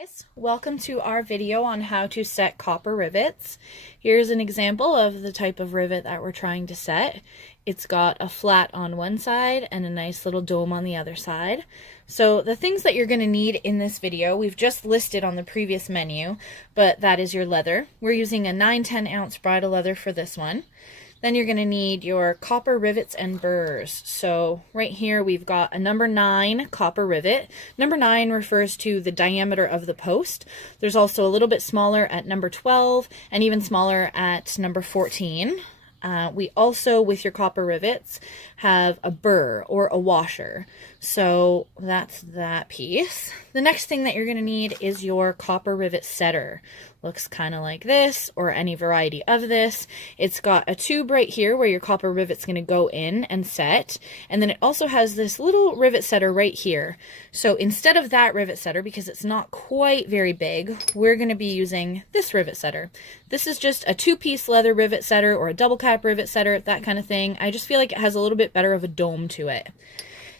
Guys, welcome to our video on how to set copper rivets. Here's an example of the type of rivet that we're trying to set. It's got a flat on one side and a nice little dome on the other side. So the things that you're going to need in this video, we've just listed on the previous menu, but that is your leather. We're using a 9-10 ounce bridal leather for this one. Then you're going to need your copper rivets and burrs. So right here we've got a number 9 copper rivet. Number 9 refers to the diameter of the post. There's also a little bit smaller at number 12 and even smaller at number 14. We also, with your copper rivets, have a burr or a washer. So that's that piece. The next thing that you're going to need is your copper rivet setter. Looks kind of like this, or any variety of this. It's got a tube right here where your copper rivet's going to go in and set. And then it also has this little rivet setter right here. So instead of that rivet setter, because it's not quite very big, we're going to be using this rivet setter. This is just a 2-piece leather rivet setter or a double cap rivet setter, that kind of thing. I just feel like it has a little bit better of a dome to it.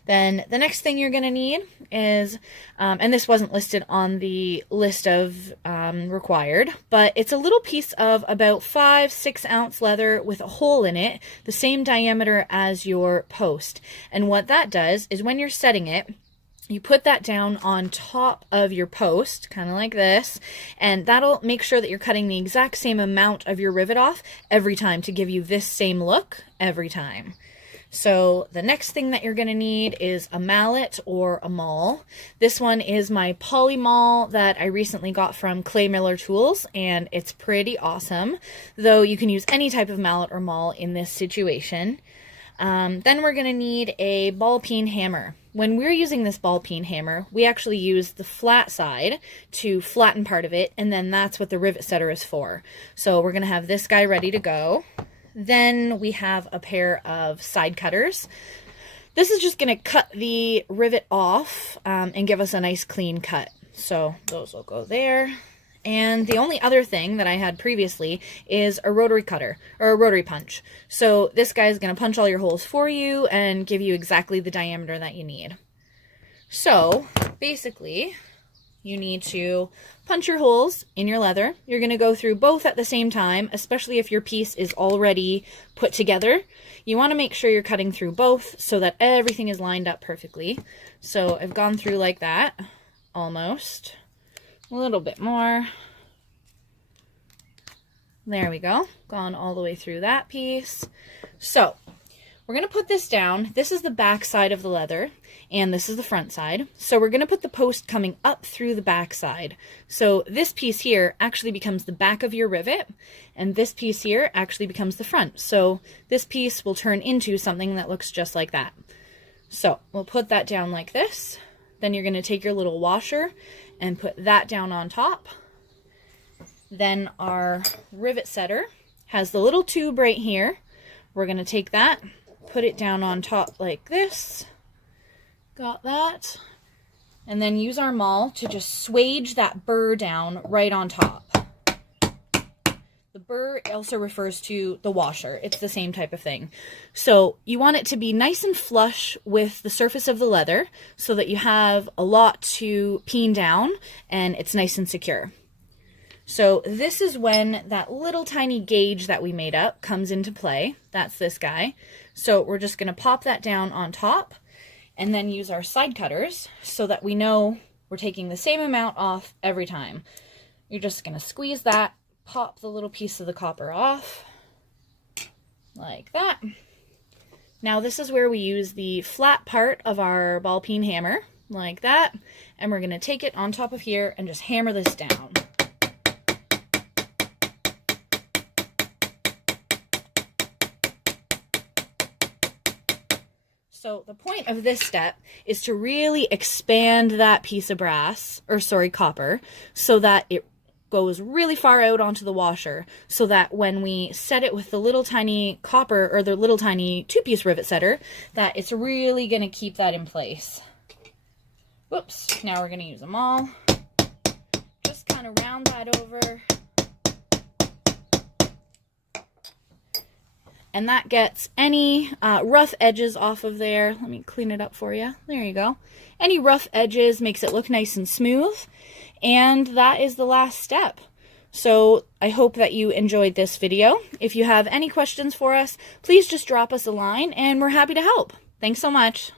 Then the next thing you're going to need is, and this wasn't listed on the list of required, but it's a little piece of about 5-6 ounce leather with a hole in it, the same diameter as your post. And what that does is when you're setting it, you put that down on top of your post, kind of like this, and that'll make sure that you're cutting the exact same amount of your rivet off every time to give you this same look every time. So the next thing that you're going to need is a mallet or a maul. This one is my poly maul that I recently got from Clay Miller Tools, and it's pretty awesome, though you can use any type of mallet or maul in this situation. Then we're going to need a ball peen hammer. When we're using this ball peen hammer, we actually use the flat side to flatten part of it, and then that's what the rivet setter is for. So we're going to have this guy ready to go. Then we have a pair of side cutters. This is just going to cut the rivet off and give us a nice clean cut. So those will go there. And the only other thing that I had previously is a rotary cutter, or a rotary punch. So this guy is going to punch all your holes for you and give you exactly the diameter that you need. So basically, you need to punch your holes in your leather. You're going to go through both at the same time, especially if your piece is already put together. You want to make sure you're cutting through both so that everything is lined up perfectly. So I've gone through like that, almost. A little bit more. There we go. Gone all the way through that piece. So we're going to put this down. This is the back side of the leather, and this is the front side. So we're going to put the post coming up through the back side. So this piece here actually becomes the back of your rivet, and this piece here actually becomes the front. So this piece will turn into something that looks just like that. So we'll put that down like this. Then you're going to take your little washer and put that down on top. Then our rivet setter has the little tube right here. We're going to take that, put it down on top like this. Got that. And then use our maul to just swage that burr down right on top. The burr also refers to the washer. It's the same type of thing. So you want it to be nice and flush with the surface of the leather so that you have a lot to peen down and it's nice and secure. So this is when that little tiny gauge that we made up comes into play. That's this guy. So we're just going to pop that down on top and then use our side cutters so that we know we're taking the same amount off every time. You're just going to squeeze that, pop the little piece of the copper off like that. Now this is where we use the flat part of our ball peen hammer like that, and we're going to take it on top of here and just hammer this down. So the point of this step is to really expand that piece of brass, or sorry, copper, so that it goes really far out onto the washer, so that when we set it with the little tiny copper, or the little tiny 2-piece rivet setter, that it's really going to keep that in place. Whoops, now we're going to use a maul. Just kind of round that over. And that gets any rough edges off of there. Let me clean it up for you. There you go. Any rough edges makes it look nice and smooth. And that is the last step. So I hope that you enjoyed this video. If you have any questions for us, please just drop us a line and we're happy to help. Thanks so much.